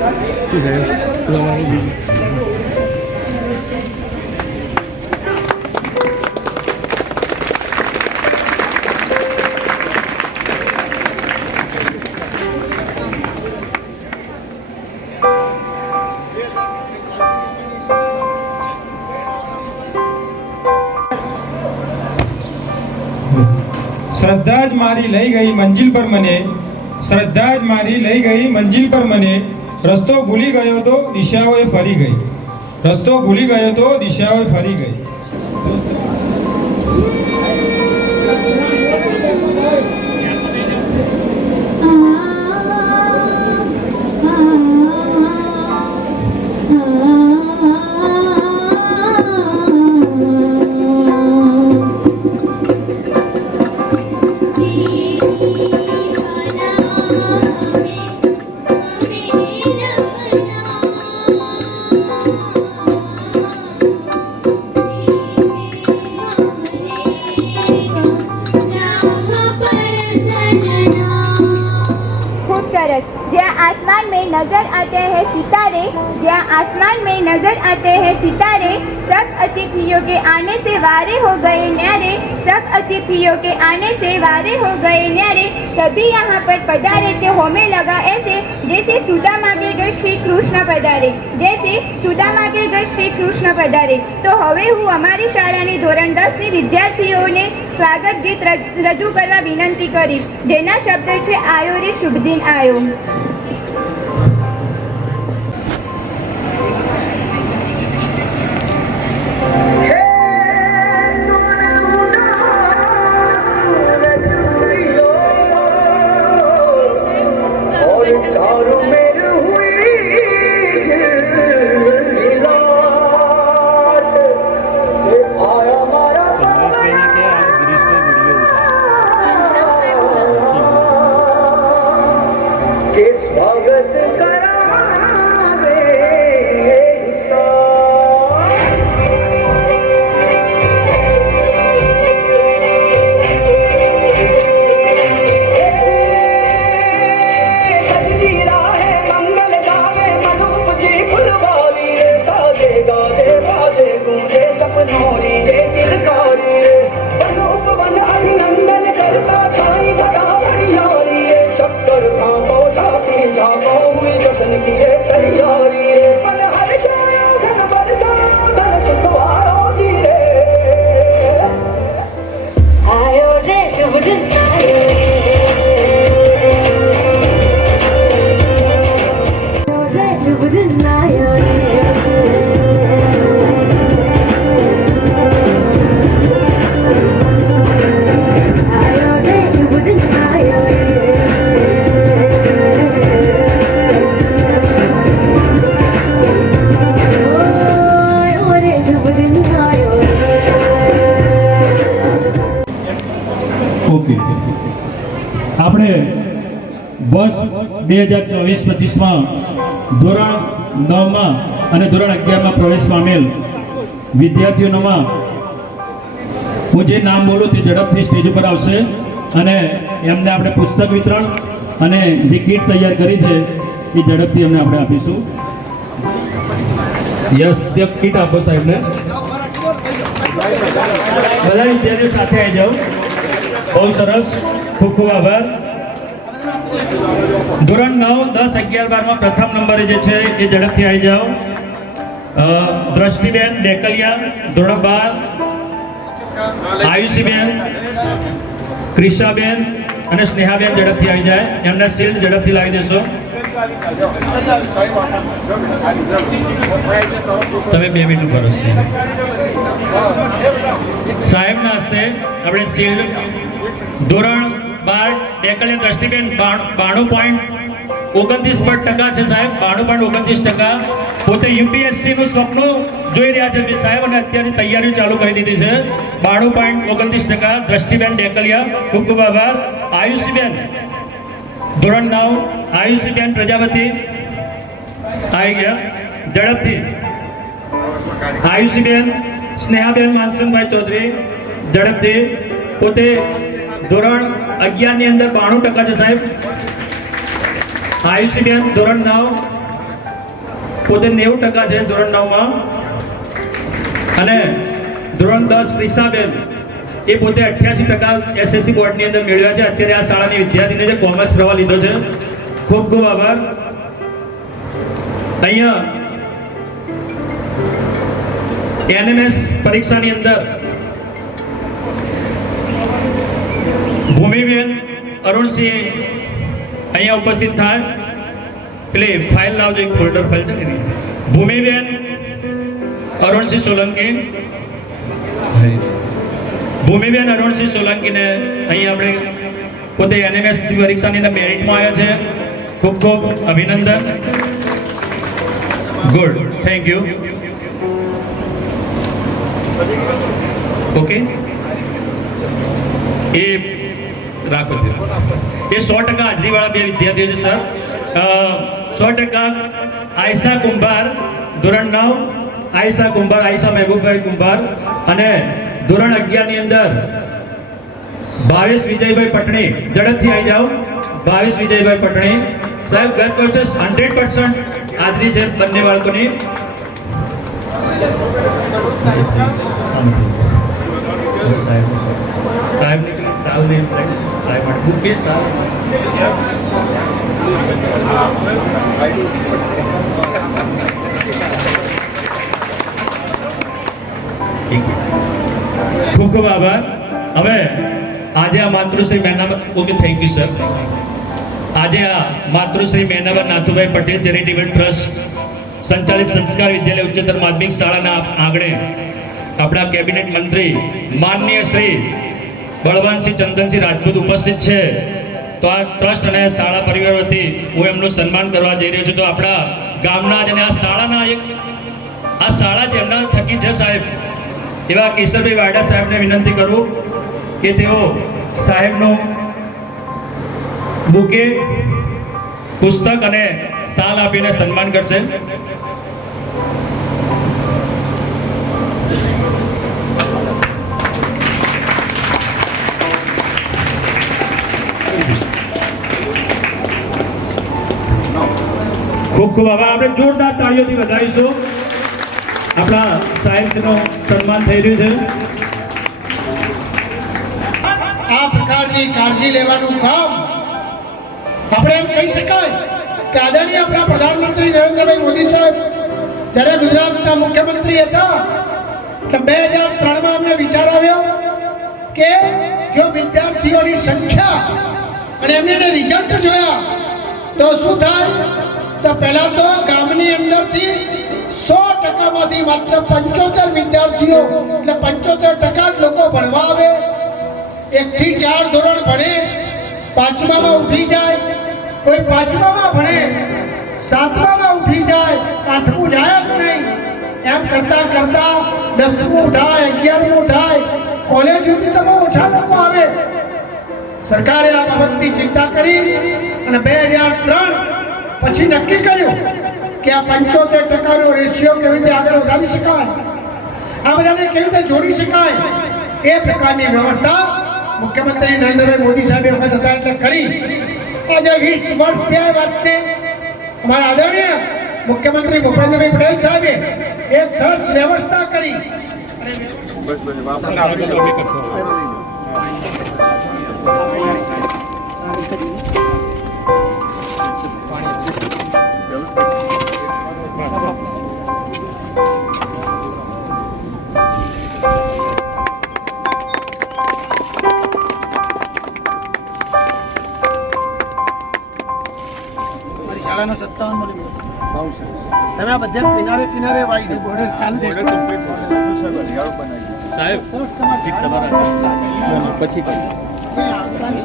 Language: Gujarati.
શું સાહેબ તમારું શ્રદ્ધા જ મારી લઈ ગઈ મંજિલ પર મને શ્રદ્ધા જ મારી લઈ ગઈ મંજિલ પર મને રસ્તો ભૂલી ગયો તો દિશાઓએ ફરી ગઈ. રસ્તો ભૂલી ગયો તો દિશાઓએ ફરી ગઈ. सरस जहाँ आसमान में नजर आते हैं सितारे जहाँ आसमान में नजर आते हैं सितारे सब अतिथियों के आने से वारे हो गए न्यारे सब अतिथियों के आने से वारे हो गए न्यारे सभी यहाँ पर पधारे थे होमे लगा ऐसे जैसे सुदामा के घर શ્રી કૃષ્ણ પધારે જેથી સુદા માટે ગઈ શ્રી કૃષ્ણ પધારે તો હવે હું અમારી શાળાની ધોરણ દસની વિદ્યાર્થીઓને સ્વાગત ગીત રજૂ કરવા વિનંતી કરીશ. જેના શબ્દ છે આયો રે શુભ દિન આયો. આપણે વર્ષ બે હજાર ચોવીસ પચીસમાં ધોરણ નવમાં અને ધોરણ અગિયારમાં પ્રવેશ પામેલ વિદ્યાર્થીઓમાં હું જે નામ બોલું તે ઝડપથી સ્ટેજ ઉપર આવશે અને એમને આપણે પુસ્તક વિતરણ અને જે કીટ તૈયાર કરી છે એ ઝડપથી એમને આપણે આપીશું. યસ, તે કીટ આપો સાહેબને. બધા વિદ્યાર્થીઓ સાથે આવી જાઓ. બહુ સરસ. ખૂબ ખૂબ આભાર. ધોરણ નવ દસ અગિયાર બારમાં પ્રથમ નંબરે જે છે એ ઝડપથી આવી જાઓ. દ્રષ્ટિબેન ડેકલિયા ધોરણ બાર આયુષીબેન, ક્રિષાબેન અને સ્નેહાબેન ઝડપથી આવી જાય. એમના શિલ્ડ ઝડપથી લાવી દેશો. તમે બે મિનિટ કરો સાહેબના હસ્તે આપણે શિલ્ડ ધોરણ બાર ડેકલ દ્રષ્ટિબેન બાણું પોઈન્ટ ઓગણત્રીસ ટકા છે સાહેબ, બાણું પોઈન્ટ ઓગણત્રીસ ટકા. પોતે યુપીએસસી નું સ્વપ્ન જોઈ રહ્યા છે સાહેબ અને અત્યારની તૈયારીઓ ચાલુ કરી દીધી છે. બાણું પોઈન્ટ ઓગણત્રીસ ટકા, દ્રષ્ટિબેન ડેકલિયા ખૂબ ખૂબ આભાર. આયુષીબેન, ધોરણ નવ આયુષીબેન પ્રજાપતિ આવી ગયા, ઝડપથી. આયુષીબેન, સ્નેહાબેન માનસુનભાઈ ચૌધરી, ઝડપથી. પોતે ધોરણ અગિયારની અંદર બાણું ટકા છે સાહેબ. આયુષીબેન ધોરણ નવ. પોતે નેવું ટકા છે ધોરણ નવમાં. અને ધોરણ દસ રિસાબેન એ પોતે અઠ્યાસી ટકા એસએસસી બોર્ડની અંદર મેળવ્યા છે. અત્યારે આ શાળાની વિદ્યાર્થીને જે કોમર્સ પ્રવાહ લીધો છે. ખૂબ ખૂબ આભાર. અહીંયા એનએમએસ પરીક્ષાની અંદર ભૂમિબેન અરુણસિંહ અહીંયા ઉપસ્થિત થાય. એટલે ફાઇલ લાવજો એક ફોલ્ડર ફાઇલ છે ભૂમિબેન અરુણસિંહ સોલંકી. ભૂમિબેન અરુણસિંહ સોલંકીને અહીં આપણે પોતે એનએમએસ પરીક્ષાની અંદર મેરિટમાં આવ્યા છે. ખૂબ ખૂબ અભિનંદન. ગુડ થેન્ક યુ ઓકે એ રાખો એ સો ટકા હાજરીવાળા બે વિદ્યાર્થીઓ છે, સર. સો ટકા આયસા કુંભાર, ધોરણ નવ આયસા કુંભાર આયસા મહેબૂબભાઈ કુંભાર અને ધોરણ અગિયારની અંદર ભાવેશ વિજયભાઈ પટણી, ઝડપથી આવી જાઓ. ભાવેશ વિજયભાઈ પટણી. સાહેબ, ગત વર્ષે હંડ્રેડ પર્સન્ટ હાજરી છે બંને બાળકોની. સાહેબ સાલ નહીં સાહેબ માટે. મૂકે સાલ. ખૂબ ખૂબ આભાર. હવે આજે આ માતૃશ્રી મેનાવર ઓકે થેન્ક યુ સર આજે આ માતૃશ્રી મેનાવર નાથુભાઈ પટેલ ચેરિટેબલ ટ્રસ્ટ સંચાલિત સંસ્કાર વિદ્યાલય ઉચ્ચતર માધ્યમિક શાળાના આંગણે આપણા કેબિનેટ મંત્રી માનનીય શ્રી બળવાનસિંહ ચંદનસિંહ રાજપૂત ઉપસ્થિત છે. તો આ ટ્રસ્ટ અને શાળા પરિવાર વતી હું એમનું સન્માન કરવા જઈ રહ્યો છું. તો આપણા ગામના જ અને આ શાળાના એક, આ શાળા જેમના થકી છે સાહેબ. એવા કિશોરભાઈ વાડા સાહેબને વિનંતી કરું કે તેઓ સાહેબનું બુકે, પુસ્તક અને સાલ આપીને સન્માન કરશે. ખૂબ ખૂબ આભાર આપણે જોરદાર તાળીઓથી વધારીશું. આપણા સાહેબનું સન્માન થઈ રહ્યું છે. આ પ્રકારની કાળજી લેવાનું કામ આપણે એમ કહી શકાય કે આદરણીય આપણા પ્રધાનમંત્રી નરેન્દ્રભાઈ મોદી સાહેબ જ્યારે ગુજરાતના મુખ્યમંત્રી હતા, કે બે હજાર ત્રણમાં અમને વિચાર આવ્યો કે જો વિદ્યાર્થીઓની સંખ્યા અને એમને જે રિઝલ્ટ જોયા, તો શું થાય? તો પહેલા તો ગામની અંદરથી સો ટકામાંથી માત્ર પંચોતેર વિદ્યાર્થીઓ, એટલે પંચોતેર ટકા જ લોકો ભણવા આવે. એકથી ચાર ધોરણ ભણે, પાંચમામાં ઉઠી જાય. કોઈ પાંચમામાં ભણે, સાતમામાં ઉઠી જાય, આઠમું જાય જ નહીં. એમ કરતા કરતા દસમું થાય, અગિયારમું થાય, કોલેજ સુધી તો બહુ ઓછા લોકો આવે. સરકારે આ બાબતની ચિંતા કરી અને બે હજાર ત્રણ પછી નક્કી કર્યું કે આ પંચોતેર ટકાનો રેશિયો કેવી રીતે આગળ વધારી શકાય? આ બધાને કેવી રીતે જોડી શકાય? એ પ્રકારની વ્યવસ્થા મુખ્યમંત્રી નરેન્દ્રભાઈ મોદી સાહેબે વખત હતા એટલે કરી. આજે વીસ વર્ષ થયા વાતને અમારા આદરણીય મુખ્યમંત્રી ભૂપેન્દ્રભાઈ પટેલ સાહેબે એક સરસ વ્યવસ્થા કરી. બારાનો સત્તાવનનો લિમિટ તમે આ બધા કિનારે કિનારે વાળી દો. બોર્ડર ચાલુ સાહેબ ફર્સ્ટ તમારા પછી કહ્યું